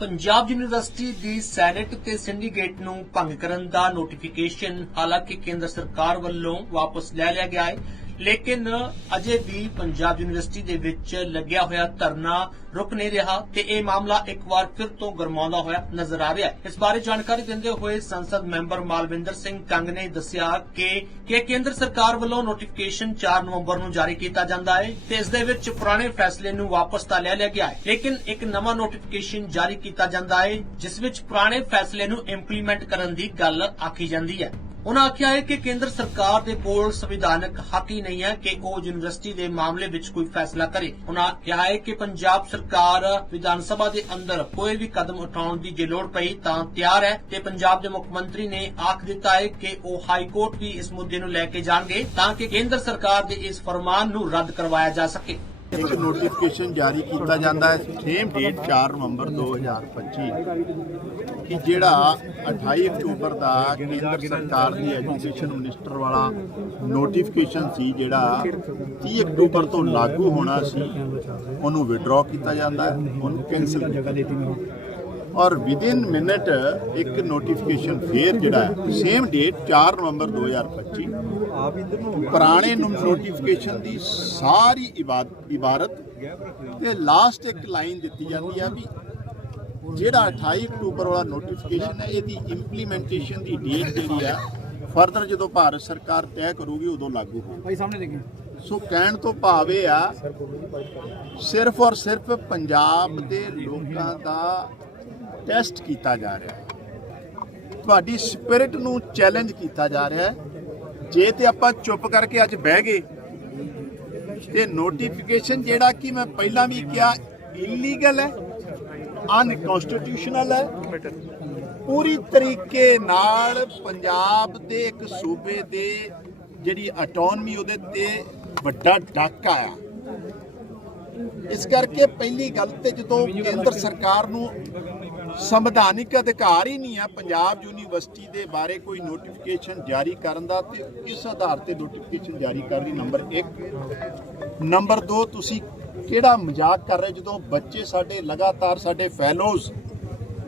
Punjab university ਦੀ senate ਤੇ syndicate ਨੂੰ ਭੰਗ ਕਰਨ ਦਾ ਨੋਟੀਫਿਕੇਸ਼ਨ ਹਾਲਾਂਕਿ ਕੇਂਦਰ ਸਰਕਾਰ ਵੱਲੋਂ ਵਾਪਸ ਲੈ ਲਿਆ ਗਿਆ ਹੈ। ਲੇਕਿਨ ਅਜੇ ਵੀ ਪੰਜਾਬ ਯੂਨੀਵਰਸਿਟੀ ਦੇ ਵਿੱਚ ਲੱਗਿਆ ਹੋਇਆ ਧਰਨਾ ਰੁਕ ਨਹੀਂ ਰਿਹਾ ਤੇ ਇਹ ਮਾਮਲਾ ਇੱਕ ਵਾਰ ਫਿਰ ਤੋਂ ਗਰਮਾਉਂਦਾ ਹੋਇਆ ਨਜ਼ਰ ਆ ਰਿਹਾ ਇਸ ਬਾਰੇ ਜਾਣਕਾਰੀ ਦਿੰਦੇ ਹੋਏ ਸੰਸਦ ਮੈਂਬਰ ਮਾਲਵਿੰਦਰ ਸਿੰਘ ਕੰਗ ਨੇ ਦੱਸਿਆ ਕਿ ਕਿ ਕੇਂਦਰ ਸਰਕਾਰ ਵੱਲੋਂ ਨੋਟੀਫਿਕੇਸ਼ਨ 4 ਨਵੰਬਰ ਨੂੰ ਜਾਰੀ ਕੀਤਾ ਜਾਂਦਾ ਹੈ ਤੇ ਇਸ ਦੇ ਵਿੱਚ ਪੁਰਾਣੇ ਫੈਸਲੇ ਨੂੰ ਵਾਪਸ ਤਾਂ ਲੈ ਲਿਆ ਗਿਆ ਹੈ, ਲੇਕਿਨ ਇੱਕ ਨਵਾਂ ਨੋਟੀਫਿਕੇਸ਼ਨ ਜਾਰੀ ਕੀਤਾ ਜਾਂਦਾ ਹੈ, ਜਿਸ ਵਿੱਚ ਪੁਰਾਣੇ ਫੈਸਲੇ ਨੂੰ ਇੰਪਲੀਮੈਂਟ ਕਰਨ ਦੀ ਗੱਲ ਆਖੀ ਜਾਂਦੀ ਹੈ। ਉਨ੍ਹਾਂ ਆਖਿਆ ਹੈ ਕਿ ਕੇਂਦਰ ਸਰਕਾਰ ਦੇ ਕੋਲ ਸੰਵਿਧਾਨਕ ਹੱਕ ਹੀ ਨਹੀਂ ਹੈ ਕਿ ਉਹ ਯੂਨੀਵਰਸਿਟੀ ਦੇ ਮਾਮਲੇ ਵਿੱਚ ਕੋਈ ਫੈਸਲਾ ਕਰੇ। ਉਨ੍ਹਾਂ ਕਿਹਾ ਹੈ ਕਿ ਪੰਜਾਬ ਸਰਕਾਰ ਵਿਧਾਨ ਸਭਾ ਦੇ ਅੰਦਰ ਕੋਈ ਵੀ ਕਦਮ ਉਠਾਉਣ ਦੀ ਜੇ ਲੋੜ ਪਈ ਤਾਂ ਤਿਆਰ ਹੈ ਤੇ ਪੰਜਾਬ ਦੇ ਮੁੱਖ ਮੰਤਰੀ ਨੇ ਆਖ ਦਿੱਤਾ ਹੈ ਕਿ ਉਹ ਹਾਈ ਕੋਰਟ ਵੀ ਇਸ ਮੁੱਦੇ ਨੂੰ ਲੈ ਕੇ ਜਾਣਗੇ ਤਾਂ ਕਿ ਕੇਂਦਰ ਸਰਕਾਰ ਦੇ ਇਸ ਫਰਮਾਨ ਨੂੰ ਰੱਦ ਕਰਵਾਇਆ ਜਾ ਸਕੇ। ਇੱਕ ਨੋਟੀਫਿਕੇਸ਼ਨ ਜਾਰੀ ਕੀਤਾ ਜਾਂਦਾ ਹੈ। ਸੇਮ ਡੇਟ 4 ਨਵੰਬਰ 2025 ਕਿ ਜਿਹੜਾ 28 ਅਕਤੂਬਰ ਦਾ ਕੇਂਦਰ ਸਰਕਾਰ ਦੀ ਐਜੂਕੇਸ਼ਨ ਮਿਨਿਸਟਰ ਵਾਲਾ ਨੋਟੀਫਿਕੇਸ਼ਨ ਸੀ, ਜਿਹੜਾ 30 ਅਕਤੂਬਰ ਤੋਂ ਲਾਗੂ ਹੋਣਾ ਸੀ, ਉਹਨੂੰ ਵਿਡਰਾਅ ਕੀਤਾ ਜਾਂਦਾ ਉਹਨੂੰ ਕੈਨਸਲ ਕੀਤਾ ਜਾਂਦਾ ਔਰ ਵਿਦਿਨ ਮਿੰਟ ਇੱਕ ਨੋਟੀਫਿਕੇਸ਼ਨ ਫੇਰ ਜਿਹੜਾ ਹੈ ਸੇਮ ਡੇਟ 4 ਨਵੰਬਰ 2025 ਪੁਰਾਣੇ ਨੋਟੀਫਿਕੇਸ਼ਨ ਦੀ ਸਾਰੀ ਇਬਾਦ- ਇਬਾਰਤ ਤੇ ਲਾਸਟ ਇੱਕ ਲਾਈਨ ਦਿੱਤੀ ਜਾਂਦੀ ਹੈ ਵੀ ਜਿਹੜਾ 28 ਅਕਤੂਬਰ ਵਾਲਾ ਨੋਟੀਫਿਕੇਸ਼ਨ ਹੈ ਇਹਦੀ ਇੰਪਲੀਮੈਂਟੇਸ਼ਨ ਦੀ ਡੇਟ ਜਿਹੜੀ ਆ ਫਰਦਰ ਜਦੋਂ ਭਾਰਤ ਸਰਕਾਰ ਤੈਅ ਕਰੂਗੀ ਉਦੋਂ ਲਾਗੂ ਹੋਊ। ਭਾਈ ਸਾਹਮਣੇ ਦੇਖੇ। ਸੋ ਕਹਿਣ ਤੋਂ ਭਾਵ ਇਹ ਆ ਸਿਰਫ ਔਰ ਸਿਰਫ ਪੰਜਾਬ ਦੇ ਲੋਕਾਂ ਦਾ ਟੈਸਟ ਕੀਤਾ ਜਾ ਰਿਹਾ ਹੈ। ਤੁਹਾਡੀ ਸਪਿਰਿਟ ਨੂੰ ਚੈਲੰਜ ਕੀਤਾ ਜਾ ਰਿਹਾ ਹੈ। ਜੇ ਤੇ ਆਪਾਂ ਚੁੱਪ ਕਰਕੇ ਅੱਜ ਬਹਿ ਗਏ ਤੇ ਨੋਟੀਫਿਕੇਸ਼ਨ ਜਿਹੜਾ ਕਿ ਮੈਂ ਪਹਿਲਾਂ ਵੀ ਕਿਹਾ ਇਲੀਗਲ ਹੈ। ਅਨਕਨਸਟੀਟਿਊਸ਼ਨਲ ਹੈ। ਪੂਰੀ ਤਰੀਕੇ ਨਾਲ ਪੰਜਾਬ ਦੇ ਇੱਕ ਸੂਬੇ ਦੇ ਜਿਹੜੀ ਆਟੋਨਮੀ ਉਹਦੇ ਤੇ ਵੱਡਾ ਡਾਕਾ ਆ ਇਸ ਕਰਕੇ ਪਹਿਲੀ ਗੱਲ ਤੇ ਜਦੋਂ ਕੇਂਦਰ ਸਰਕਾਰ ਨੂੰ ਸੰਵਿਧਾਨਿਕ ਅਧਿਕਾਰ ਹੀ ਨਹੀਂ ਆ ਪੰਜਾਬ ਯੂਨੀਵਰਸਿਟੀ ਦੇ ਬਾਰੇ ਕੋਈ ਨੋਟੀਫਿਕੇਸ਼ਨ ਜਾਰੀ ਕਰਨ ਦਾ ਤੇ ਕਿਸ ਆਧਾਰ ਤੇ ਨੋਟੀਫਿਕੇਸ਼ਨ ਜਾਰੀ ਕਰਨੀ ਨੰਬਰ 1 ਨੰਬਰ 2 ਤੁਸੀਂ ਕਿਹੜਾ ਮਜ਼ਾਕ ਕਰ ਰਹੇ ਜਦੋਂ ਬੱਚੇ ਸਾਡੇ ਲਗਾਤਾਰ ਸਾਡੇ ਫੈਲੋਜ਼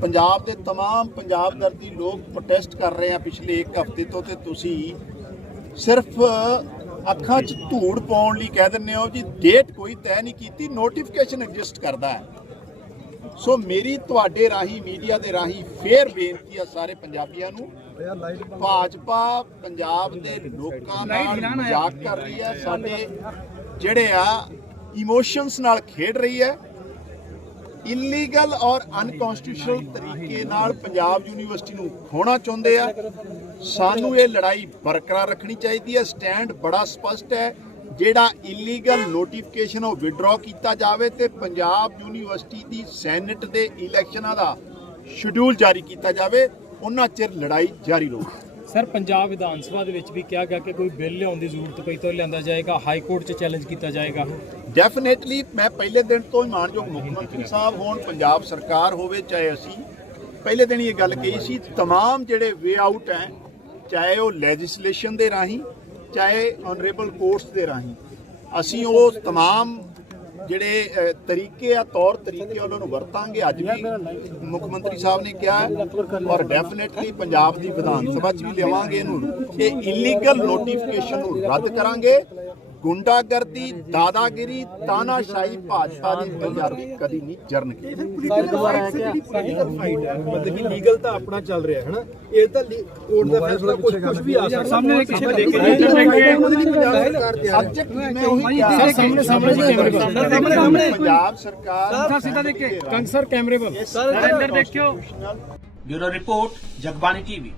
ਪੰਜਾਬ ਦੇ तमाम ਪੰਜਾਬ ਦਰਦੀ ਲੋਕ ਪ੍ਰੋਟੈਸਟ ਕਰ ਰਹੇ ਆ ਪਿਛਲੇ 1 ਹਫ਼ਤੇ ਤੋਂ ਤੇ ਤੁਸੀਂ ਸਿਰਫ ਅੱਖਾਂ 'ਚ ਧੂੜ ਪਾਉਣ ਲਈ ਕਹਿ ਦਿੰਦੇ ਹੋ ਜੀ ਡੇਟ ਕੋਈ ਤੈਅ ਨਹੀਂ ਕੀਤੀ ਨੋਟੀਫਿਕੇਸ਼ਨ ਐਗਜ਼ਿਸਟ ਕਰਦਾ ਹੈ ਸੋ ਮੇਰੀ ਤੁਹਾਡੇ ਰਾਹੀਂ ਮੀਡੀਆ ਦੇ ਰਾਹੀਂ ਫੇਰ ਬੇਨਤੀ ਆ ਸਾਰੇ ਪੰਜਾਬੀਆਂ ਨੂੰ ਭਾਜਪਾ ਪੰਜਾਬ ਦੇ ਲੋਕਾਂ ਨਾਲ ਮਜ਼ਾਕ ਕਰ ਰਹੀ ਹੈ ਸਾਡੇ ਜਿਹੜੇ ਆ ਇਮੋਸ਼ਨਸ ਨਾਲ ਖੇਡ ਰਹੀ ਹੈ। ਇਲੀਗਲ ਔਰ ਅਨਕਨਸਟੀਟਿਊਸ਼ਨਲ ਤਰੀਕੇ ਨਾਲ ਪੰਜਾਬ ਯੂਨੀਵਰਸਿਟੀ ਨੂੰ ਖੋਣਾ ਚਾਹੁੰਦੇ ਆ। ਸਾਨੂੰ ਇਹ ਲੜਾਈ ਬਰਕਰਾਰ ਰੱਖਣੀ ਚਾਹੀਦੀ ਹੈ। ਸਟੈਂਡ ਬੜਾ ਸਪਸ਼ਟ ਹੈ। ਜਿਹੜਾ ਇਲੀਗਲ ਨੋਟੀਫਿਕੇਸ਼ਨ ਉਹ ਵਿਡਰਾਅ ਕੀਤਾ ਜਾਵੇ ਤੇ ਪੰਜਾਬ ਯੂਨੀਵਰਸਿਟੀ ਦੀ ਸੈਨੇਟ ਦੇ ਇਲੈਕਸ਼ਨਾਂ ਦਾ ਸ਼ਡਿਊਲ ਜਾਰੀ ਕੀਤਾ ਜਾਵੇ। ਉਹਨਾਂ ਚਿਰ ਲੜਾਈ ਜਾਰੀ ਰਹੂਗੀ ਸਰ ਪੰਜਾਬ ਵਿਧਾਨ ਸਭਾ ਦੇ ਵਿੱਚ ਵੀ ਕਿਹਾ ਗਿਆ ਕਿ ਕੋਈ ਬਿੱਲ ਲਿਆਉਣ ਦੀ ਜ਼ਰੂਰਤ ਪਈ ਤਾਂ ਲਿਆਂਦਾ ਜਾਏਗਾ ਹਾਈ ਕੋਰਟ 'ਚ ਚੈਲੰਜ ਕੀਤਾ ਜਾਏਗਾ ਡੈਫੀਨੇਟਲੀ ਮੈਂ ਪਹਿਲੇ ਦਿਨ ਤੋਂ ਹੀ ਮਾਨਯੋਗ ਮੁੱਖ ਮੰਤਰੀ ਸਾਹਿਬ ਹੋਣ ਪੰਜਾਬ ਸਰਕਾਰ ਹੋਵੇ ਚਾਹੇ ਅਸੀਂ ਪਹਿਲੇ ਦਿਨ ਹੀ ਇਹ ਗੱਲ ਕਹੀ ਸੀ तमाम ਜਿਹੜੇ ਵੇ ਆਊਟ ਹੈ ਚਾਹੇ ਉਹ ਲੈਜਿਸਲੇਸ਼ਨ ਦੇ ਰਾਹੀਂ ਚਾਹੇ ਆਨਰੇਬਲ ਕੋਰਟਸ ਦੇ ਰਾਹੀਂ ਅਸੀਂ ਉਹ तमाम ਜਿਹੜੇ ਤਰੀਕੇ ਆ, ਤੌਰ ਤਰੀਕੇ ਉਹਨਾਂ ਨੂੰ ਵਰਤਾਂਗੇ, ਅੱਜ ਵੀ ਮੁੱਖ ਮੰਤਰੀ ਸਾਹਿਬ ਨੇ ਕਿਹਾ ਔਰ ਡੈਫੀਨੇਟਲੀ ਪੰਜਾਬ ਦੀ ਵਿਧਾਨ ਸਭਾ 'ਚ ਵੀ ਲਿਆਵਾਂਗੇ ਇਹਨੂੰ ਇਹ ਇਲੀਗਲ ਨੋਟੀਫਿਕੇਸ਼ਨ ਨੂੰ ਰੱਦ ਕਰਾਂਗੇ ਗੁੰਡਾਗਰਦੀ ਦਾਦਾਗਿਰੀ ਤਾਨਾਸ਼ਾਹੀ ਭਾਜਪਾ ਦੀ ਪੰਜਾਬ ਵਿੱਚ ਕਦੀ ਨਹੀਂ ਜਰਨ ਕੀਤੀ। ਪੋਲੀਟੀਕਲ ਫਾਈਟ ਹੈ। ਮਤਲਬ ਕਿ ਲੀਗਲ ਤਾਂ ਆਪਣਾ ਚੱਲ ਰਿਹਾ ਹੈ ਨਾ ਇਹ ਤਾਂ ਕੋਰਟ ਦਾ ਫੈਸਲਾ ਕੁਝ ਕੁਝ ਵੀ ਆ ਸਕਦਾ। ਸਾਹਮਣੇ ਪਿੱਛੇ ਦੇਖ ਕੇ ਪੰਜਾਬ ਸਰਕਾਰ ਤਿਆਰ ਹੈ ਸਬਜੈਕਟ ਮੈਂ ਉਹੀ ਕਿਹਾ। ਸਰ ਸਾਹਮਣੇ ਸਾਹਮਣੇ ਜੀ ਕੈਮਰੇ ਵੱਲ ਸਾਹਮਣੇ ਪੰਜਾਬ ਸਰਕਾਰ ਸਿੱਧਾ ਦੇਖ। ਕੇ ਕੰਗ ਸਰ ਕੈਮਰੇ ਵੱਲ। ਸਰ ਇੱਧਰ ਦੇਖਿਓ। Bureau report Jagbani TV.